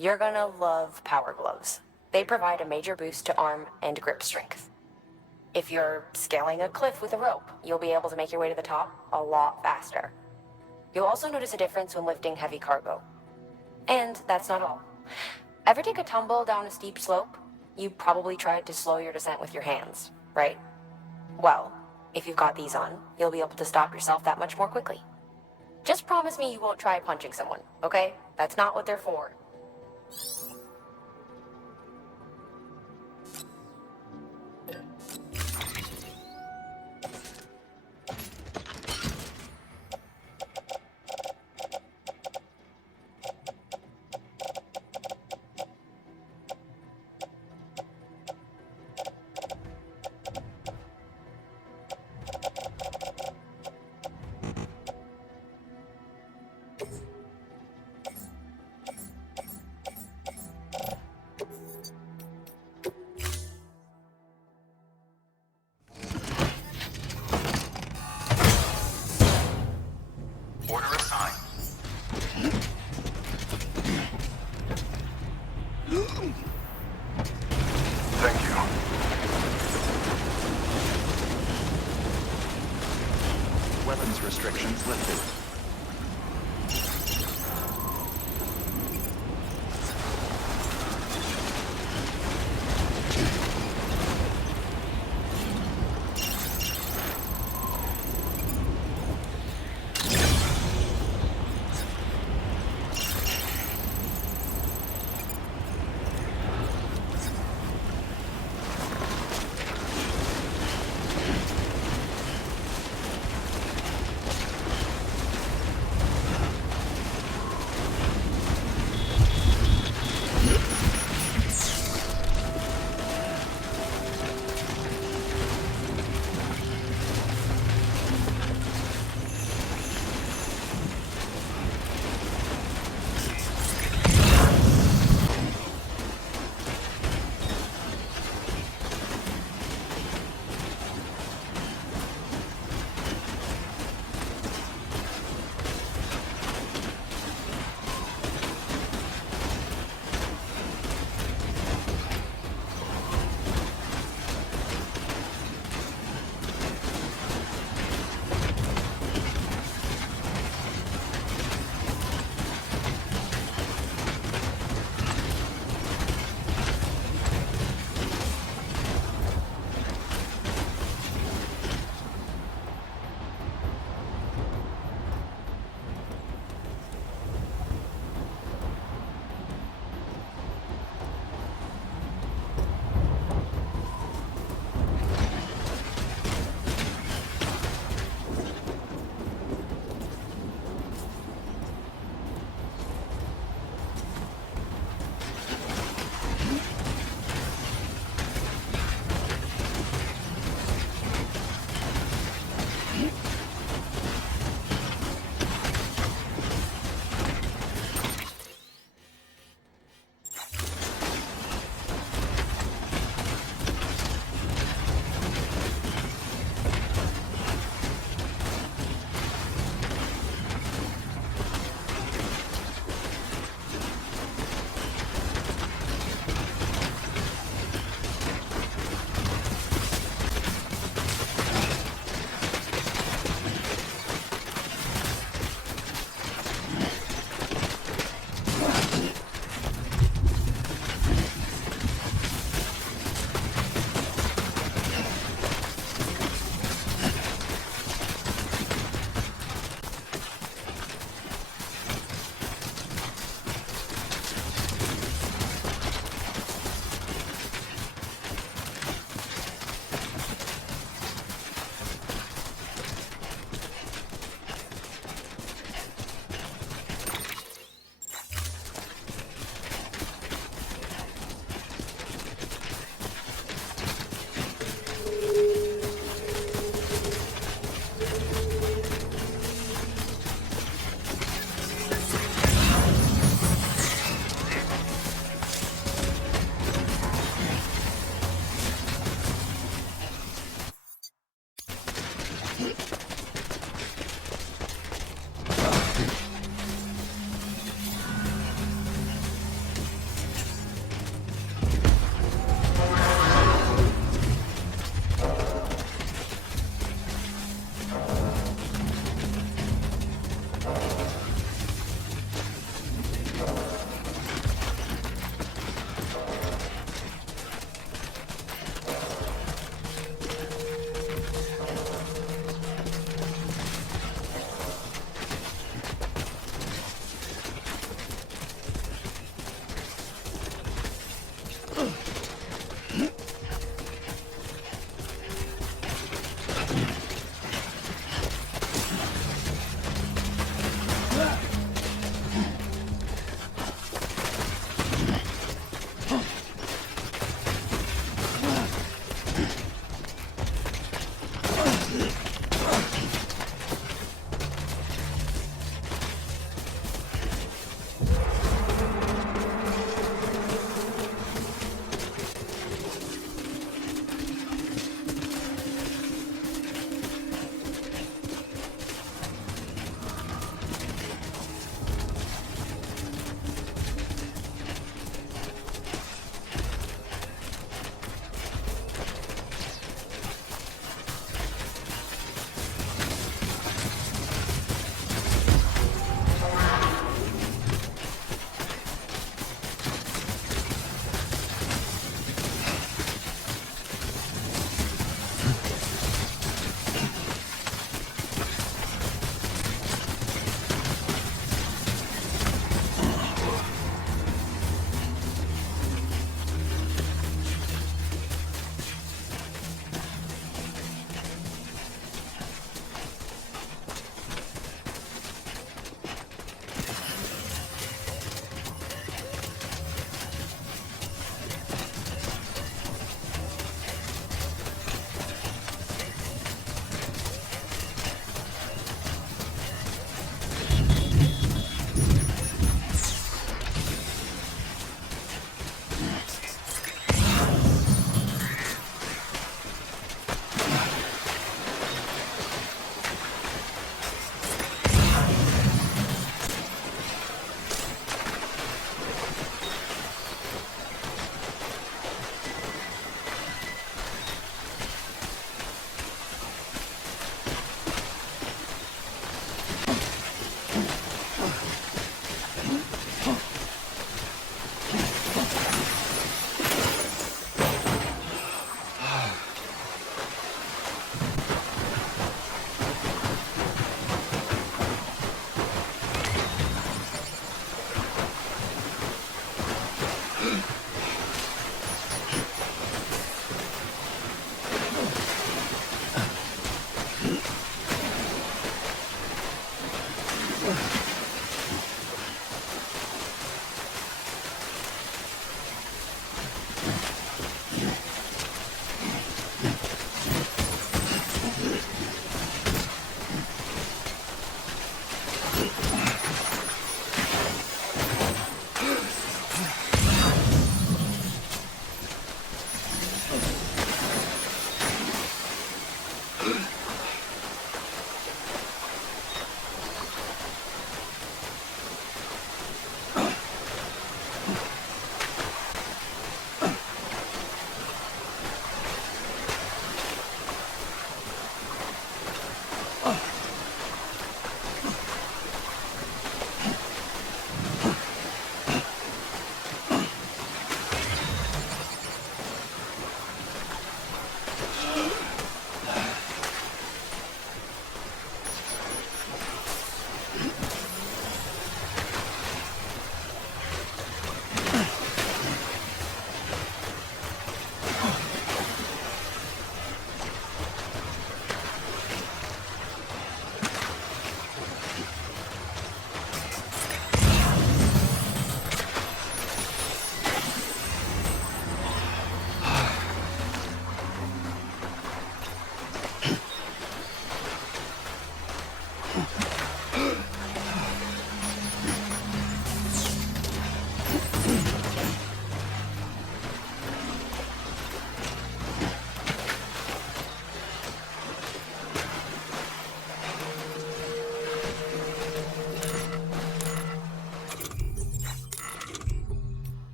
You're gonna love power gloves. They provide a major boost to arm and grip strength. If you're scaling a cliff with a rope, you'll be able to make your way to the top a lot faster. You'll also notice a difference when lifting heavy cargo. And that's not all. Ever take a tumble down a steep slope? You probably tried to slow your descent with your hands, right? Well, if you've got these on, you'll be able to stop yourself that much more quickly. Just promise me you won't try punching someone, okay? That's not what they're for. Order assigned. Thank you. Weapons restrictions lifted.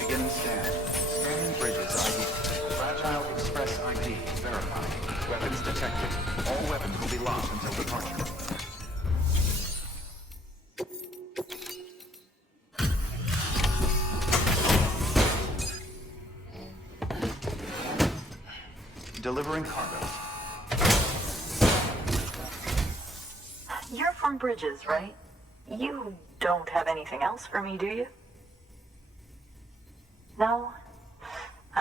Beginning scan. Scanning bridges ID. Fragile Express ID verified. Weapons detected. All weapons will be locked until departure. Delivering cargo. You're from Bridges, right? You don't have anything else for me, do you? No?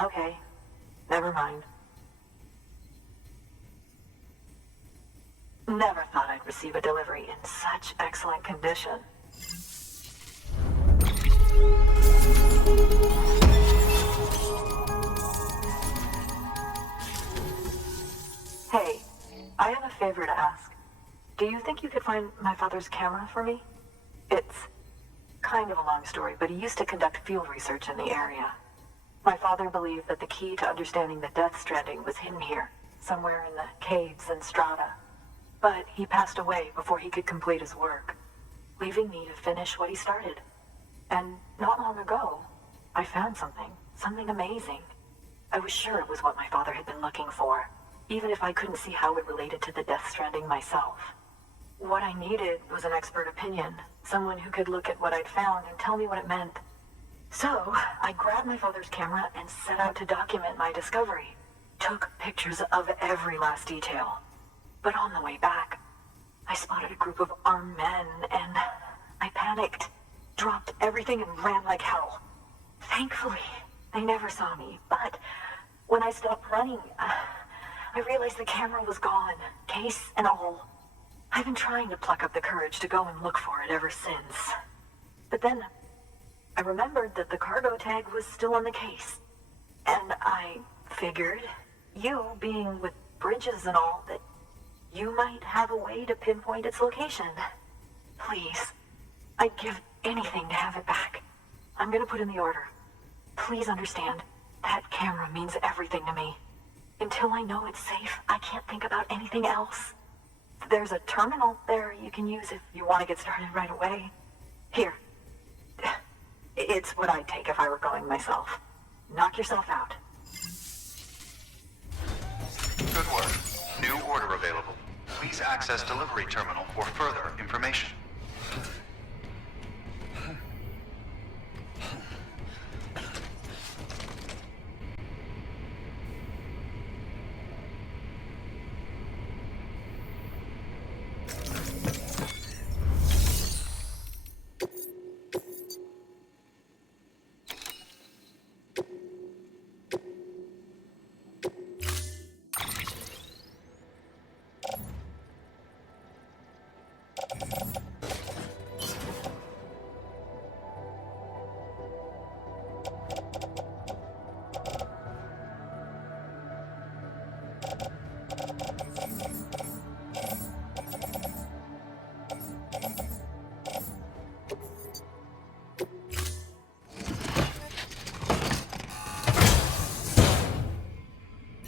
Okay. Never mind. Never thought I'd receive a delivery in such excellent condition. Hey, I have a favor to ask. Do you think you could find my father's camera for me? It's kind of a long story, but he used to conduct field research in the area. My father believed that the key to understanding the Death Stranding was hidden here, somewhere in the caves and strata. But he passed away before he could complete his work, leaving me to finish what he started. And not long ago, I found something amazing. I was sure it was what my father had been looking for, even if I couldn't see how it related to the Death Stranding myself. What I needed was an expert opinion, someone who could look at what I'd found and tell me what it meant. So, I grabbed my father's camera and set out to document my discovery. Took pictures of every last detail. But on the way back, I spotted a group of armed men and I panicked, dropped everything and ran like hell. Thankfully, they never saw me, but when I stopped running, I realized the camera was gone, case and all. I've been trying to pluck up the courage to go and look for it ever since. But then, I remembered that the cargo tag was still on the case. And I figured, you being with bridges and all, that you might have a way to pinpoint its location. Please, I'd give anything to have it back. I'm gonna put in the order. Please understand, that camera means everything to me. Until I know it's safe, I can't think about anything else. There's a terminal there you can use if you want to get started right away. Here. It's what I'd take if I were going myself. Knock yourself out. Good work. New order available. Please access delivery terminal for further information.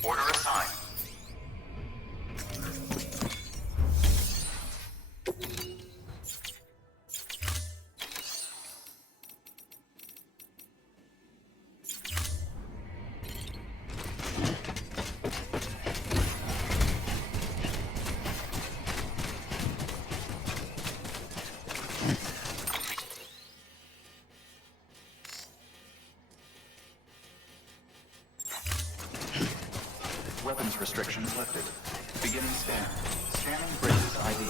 Order assigned. Weapons restrictions lifted. Beginning scan. Scanning bridges ID.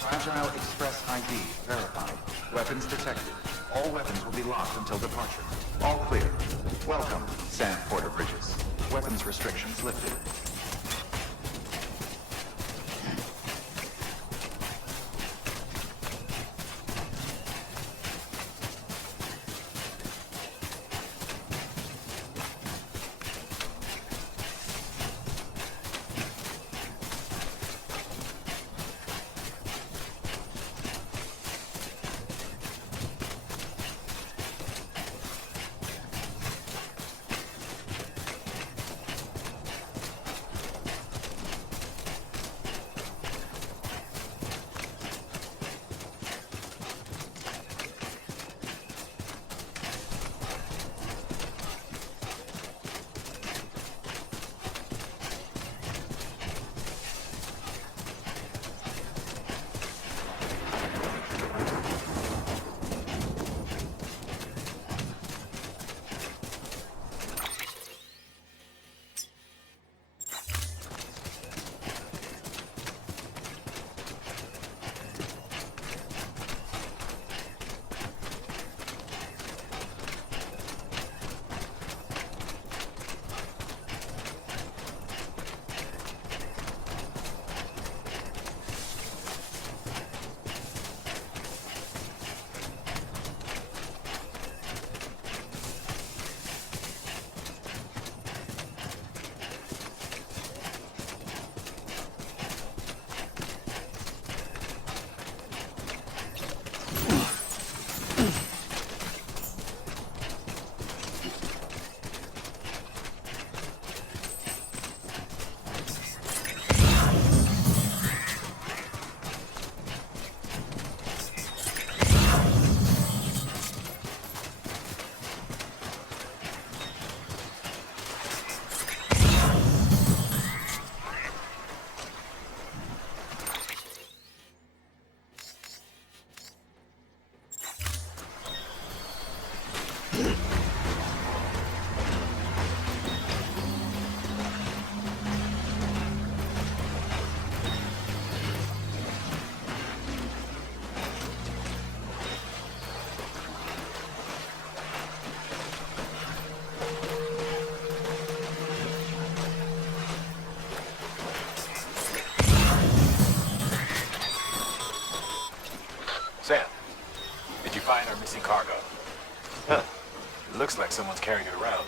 Fragile Express ID verified. Weapons detected. All weapons will be locked until departure. All clear. Welcome, Sam Porter Bridges. Weapons restrictions lifted. find our missing cargo? Huh. Looks like someone's carrying it around.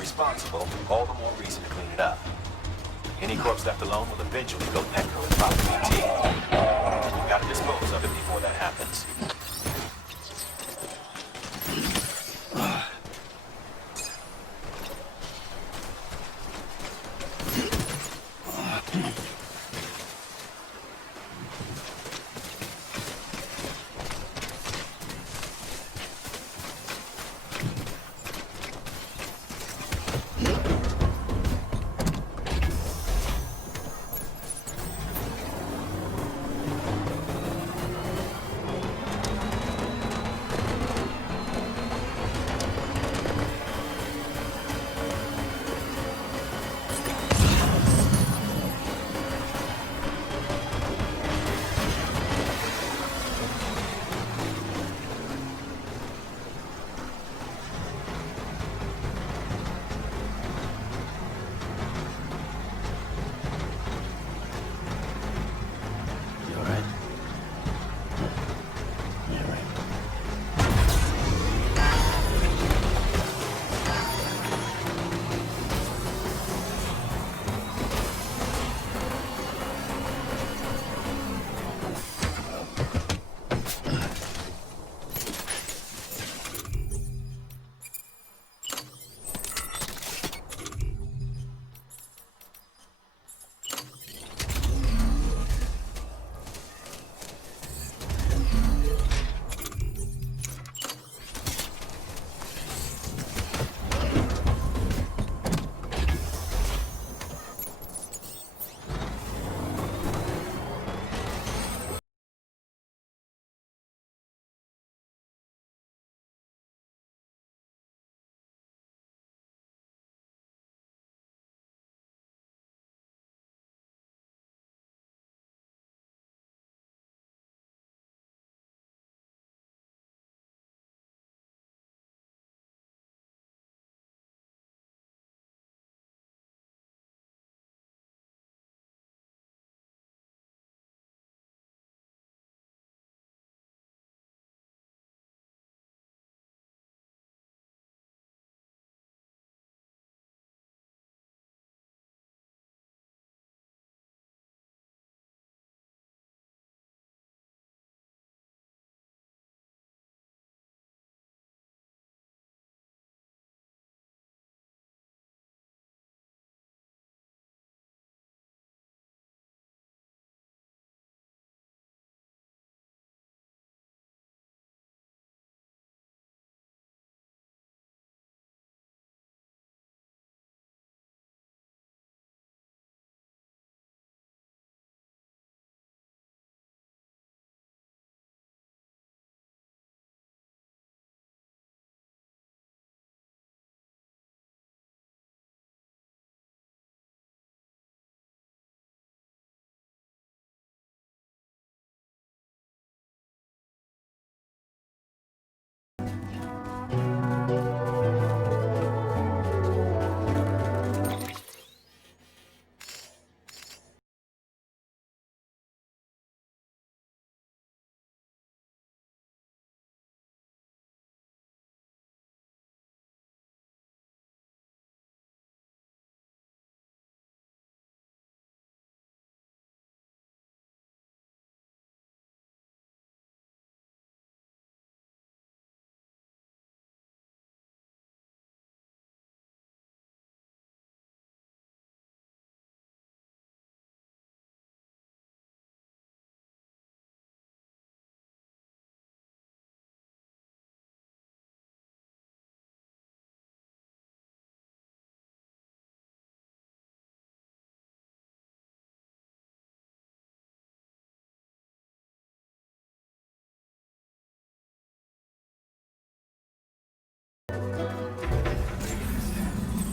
responsible, all the more reason to clean it up. Any corpse left alone will eventually go necro and probably T. You gotta dispose of it before that happens.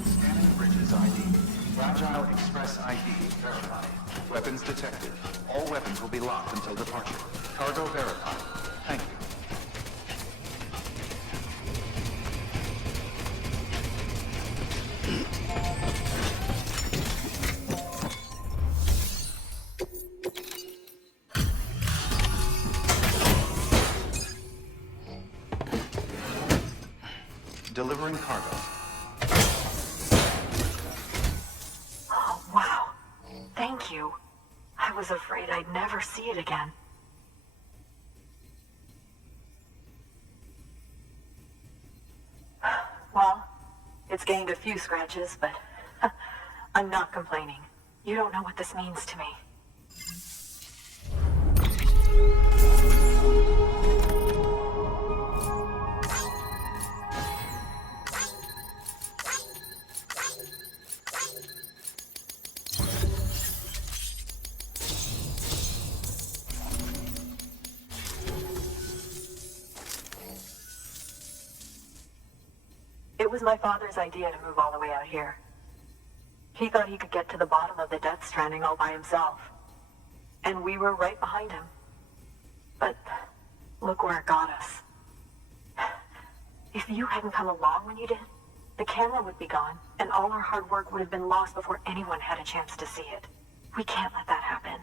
Scanning bridges ID. Fragile Express ID verified. Weapons detected. All weapons will be locked until departure. Cargo verified. Thank you. Delivering cargo. was afraid I'd never see it again. Well, it's gained a few scratches, but I'm not complaining. You don't know what this means to me. It was my father's idea to move all the way out here. He thought he could get to the bottom of the Death Stranding all by himself. And we were right behind him. But look where it got us. If you hadn't come along when you did, the camera would be gone, and all our hard work would have been lost before anyone had a chance to see it. We can't let that happen.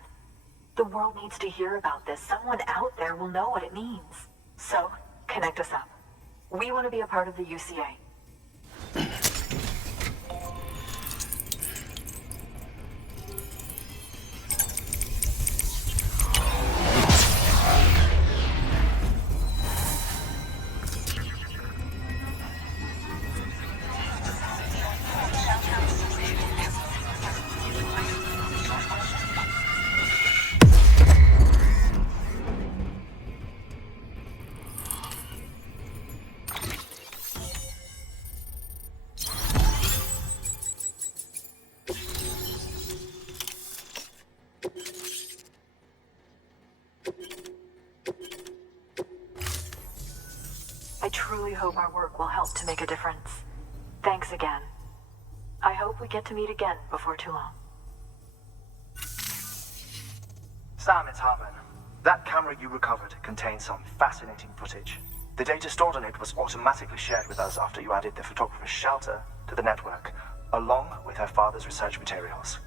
The world needs to hear about this. Someone out there will know what it means. So, connect us up. We want to be a part of the UCA. I truly hope our work will help to make a difference. Thanks again. I hope we get to meet again before too long. Sam, it's Harman. That camera you recovered contains some fascinating footage. The data stored on it was automatically shared with us after you added the photographer's shelter to the network, along with her father's research materials.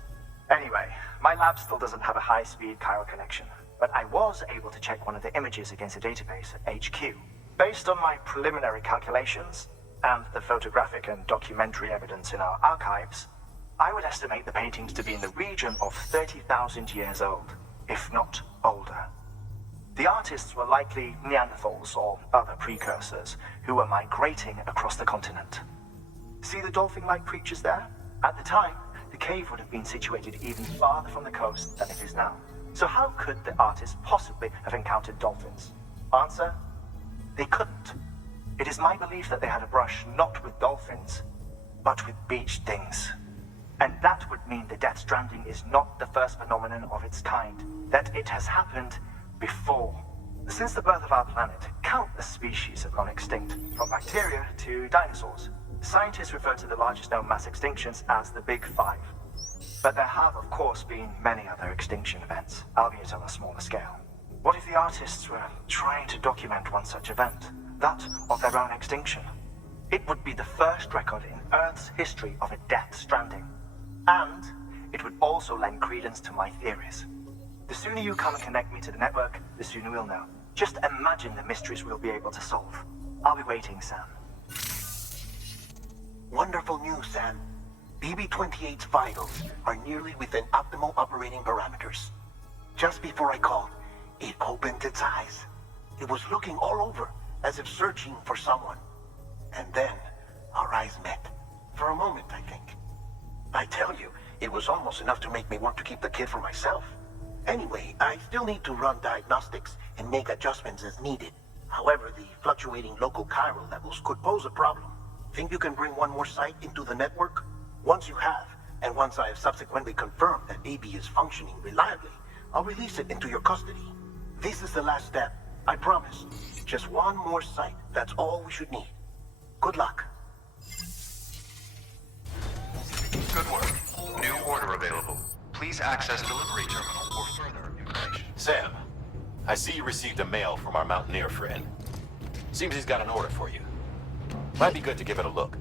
Anyway, my lab still doesn't have a high-speed chiral connection, but I was able to check one of the images against a database at HQ. Based on my preliminary calculations, and the photographic and documentary evidence in our archives, I would estimate the paintings to be in the region of 30,000 years old, if not older. The artists were likely Neanderthals or other precursors who were migrating across the continent. See the dolphin-like creatures there? At the time, the cave would have been situated even farther from the coast than it is now. So how could the artists possibly have encountered dolphins? Answer: they couldn't. It is my belief that they had a brush not with dolphins, but with beach things. And that would mean the Death Stranding is not the first phenomenon of its kind, that it has happened before. Since the birth of our planet, countless species have gone extinct, from bacteria to dinosaurs. Scientists refer to the largest known mass extinctions as the Big Five. But there have, of course, been many other extinction events, albeit on a smaller scale. What if the artists were trying to document one such event, that of their own extinction? It would be the first record in Earth's history of a Death Stranding. And it would also lend credence to my theories. The sooner you come and connect me to the network, the sooner we'll know. Just imagine the mysteries we'll be able to solve. I'll be waiting, Sam. Wonderful news, Sam. BB-28's vitals are nearly within optimal operating parameters. Just before I called, it opened its eyes. It was looking all over, as if searching for someone. And then, our eyes met. For a moment, I think. I tell you, it was almost enough to make me want to keep the kid for myself. Anyway, I still need to run diagnostics and make adjustments as needed. However, the fluctuating local chiral levels could pose a problem. Think you can bring one more site into the network? Once you have, and once I have subsequently confirmed that AB is functioning reliably, I'll release it into your custody. This is the last step, I promise. Just one more site, that's all we should need. Good luck. Good work. New order available. Please access delivery terminal for further information. Sam, I see you received a mail from our mountaineer friend. Seems he's got an order for you. Might be good to give it a look.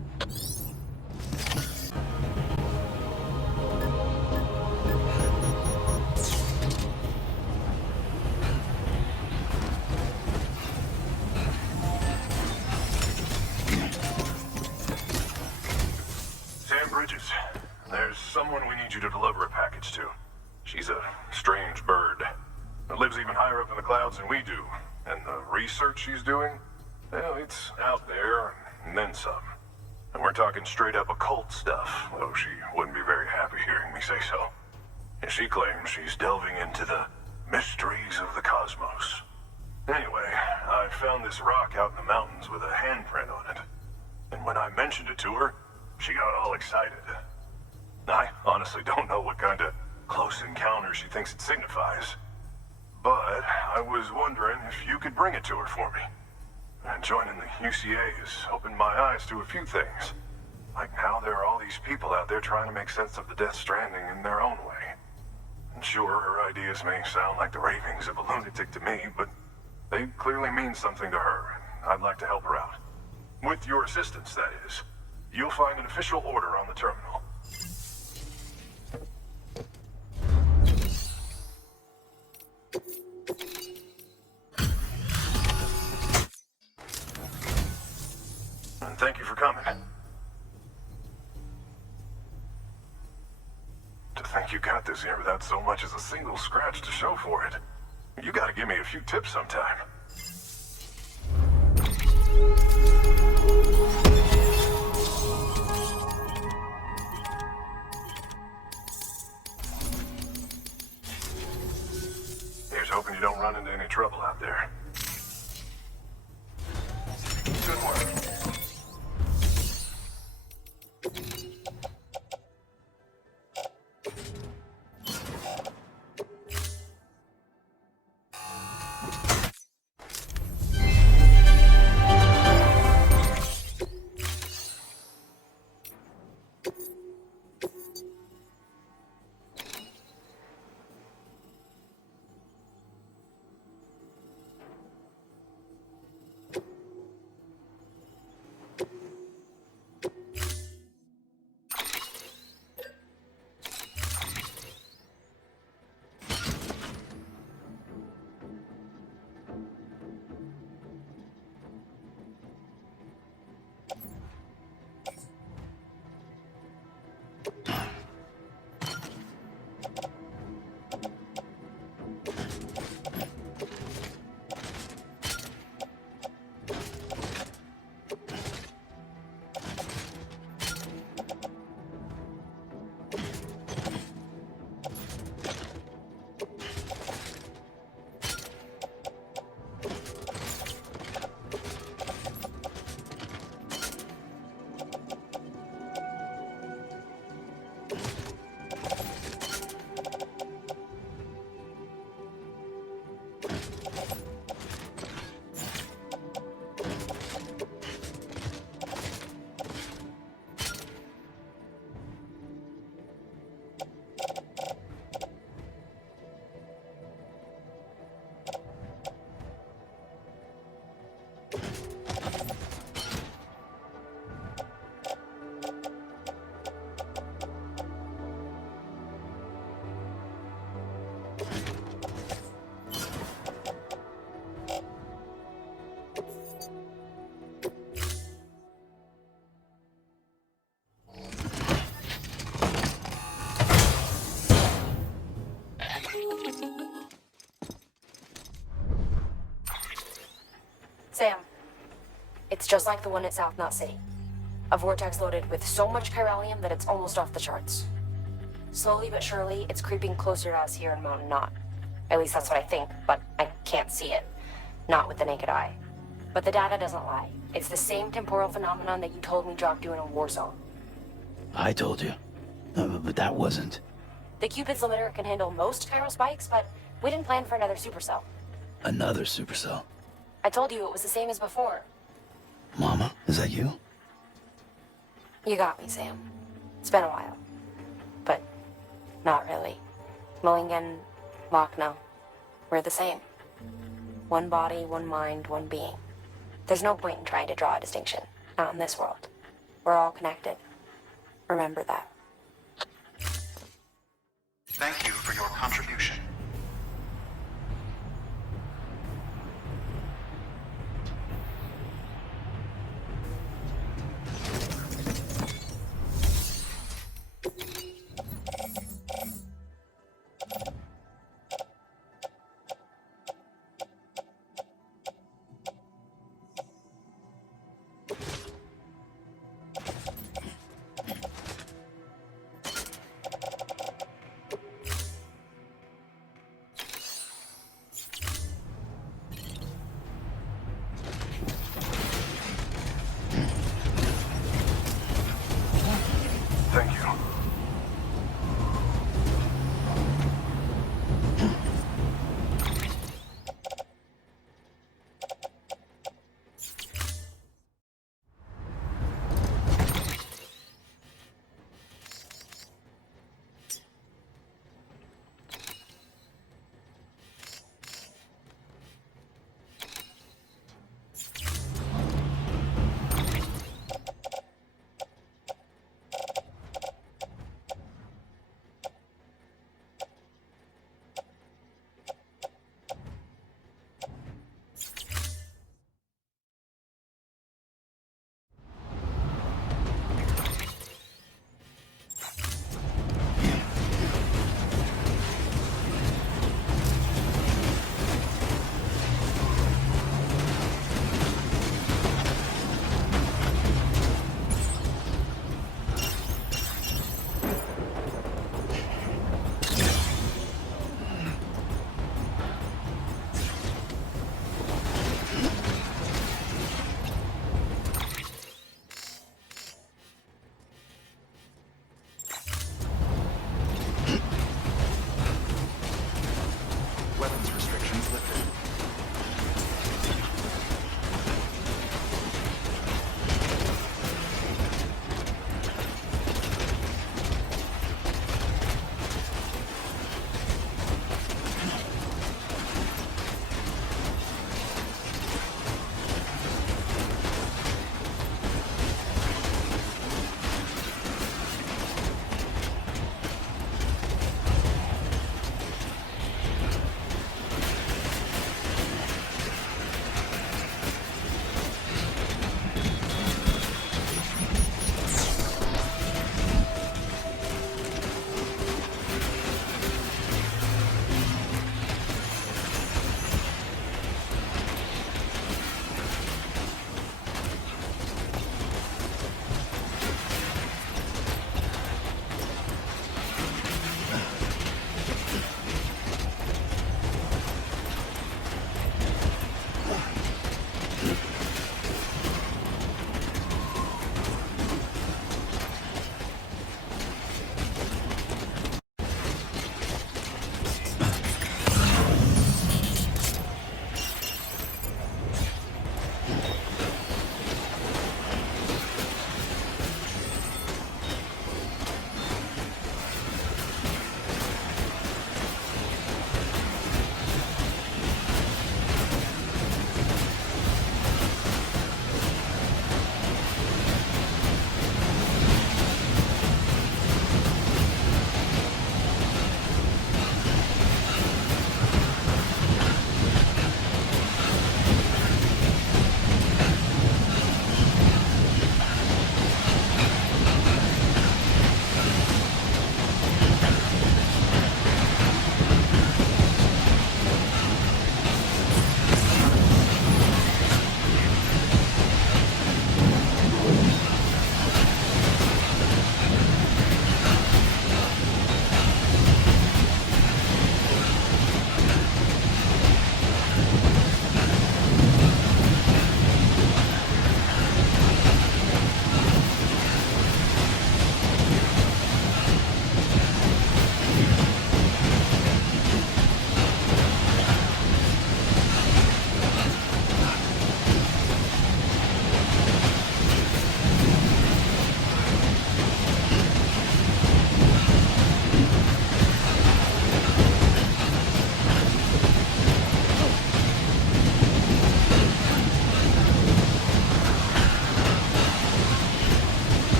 Sam Bridges, there's someone we need you to deliver a package to. She's a strange bird. It lives even higher up in the clouds than we do. And the research she's doing, well, it's out there and then some. And we're talking straight up occult stuff, though she wouldn't be very happy hearing me say so. And she claims she's delving into the mysteries of the cosmos. Anyway, I found this rock out in the mountains with a handprint on it. And when I mentioned it to her, she got all excited. I honestly don't know what kind of close encounter she thinks it signifies. But I was wondering if you could bring it to her for me. And joining the UCA has opened my eyes to a few things. Like how there are all these people out there trying to make sense of the Death Stranding in their own way. And sure, her ideas may sound like the ravings of a lunatic to me, but they clearly mean something to her. I'd like to help her out. With your assistance, that is. You'll find an official order on the terminal. And thank you for coming. To think you got this here without so much as a single scratch to show for it. You gotta give me a few tips sometime. Here's hoping you don't run into any trouble out there. Good work. Sam, it's just like the one at South Knot City. A vortex loaded with so much chiralium that it's almost off the charts. Slowly but surely, it's creeping closer to us here in Mountain Knot. At least that's what I think, but I can't see it. Not with the naked eye. But the data doesn't lie. It's the same temporal phenomenon that you told me dropped you in a war zone. I told you. But that wasn't. The Cupid's limiter can handle most chiral spikes, but we didn't plan for another supercell. Another supercell. I told you it was the same as before. Mama, is that you? You got me, Sam. It's been a while. But not really. Mulligan, Lochner, we're the same. One body, one mind, one being. There's no point in trying to draw a distinction. Not in this world. We're all connected. Remember that. Thank you for your contribution.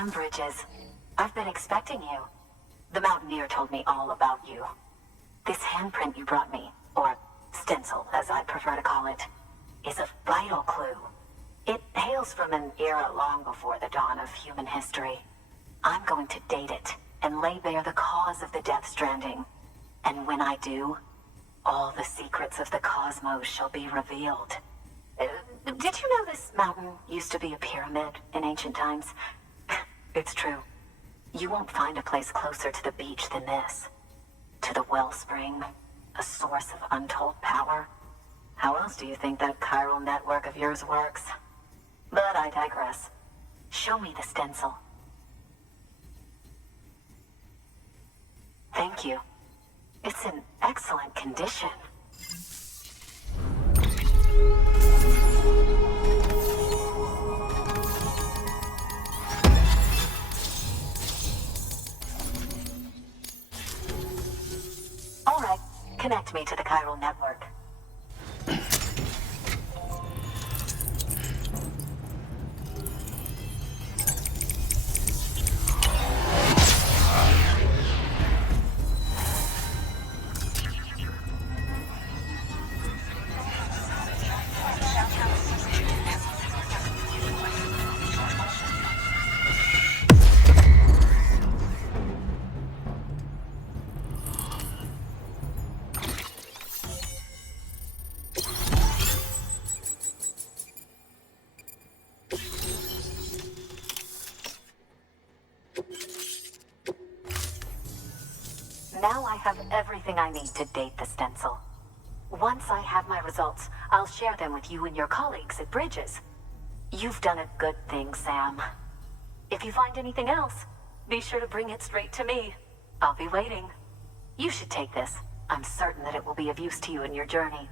Sam Bridges. I've been expecting you. The Mountaineer told me all about you. This handprint you brought me, or stencil, as I prefer to call it, is a vital clue. It hails from an era long before the dawn of human history. I'm going to date it and lay bare the cause of the Death Stranding. And when I do, all the secrets of the cosmos shall be revealed. Did you know this mountain used to be a pyramid in ancient times? It's true. You won't find a place closer to the beach than this. To the wellspring, a source of untold power. How else do you think that chiral network of yours works? But I digress. Show me the stencil. Thank you. It's in excellent condition. All right, connect me to the chiral network. Now I have everything I need to date the stencil. Once I have my results, I'll share them with you and your colleagues at Bridges. You've done a good thing, Sam. If you find anything else, be sure to bring it straight to me. I'll be waiting. You should take this. I'm certain that it will be of use to you in your journey.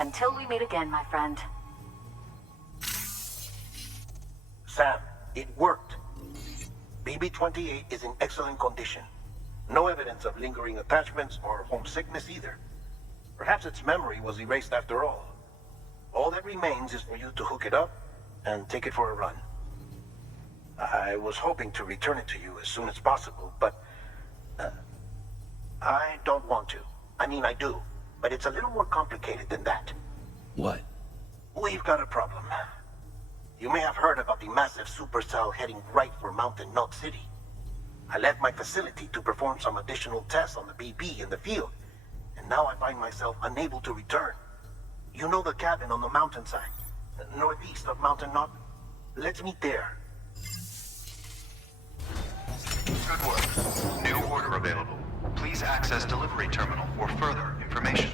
Until we meet again, my friend. Sam, it worked. BB-28 is in excellent condition. No evidence of lingering attachments or homesickness either. Perhaps its memory was erased after all. All that remains is for you to hook it up and take it for a run. I was hoping to return it to you as soon as possible, but I don't want to. I mean, I do, but it's a little more complicated than that. What? We've got a problem. You may have heard about the massive supercell heading right for Mountain Knot City. I left my facility to perform some additional tests on the BB in the field, and now I find myself unable to return. You know the cabin on the mountainside, northeast of Mountain Knot? Let's meet there. Good work. New order available. Please access delivery terminal for further information.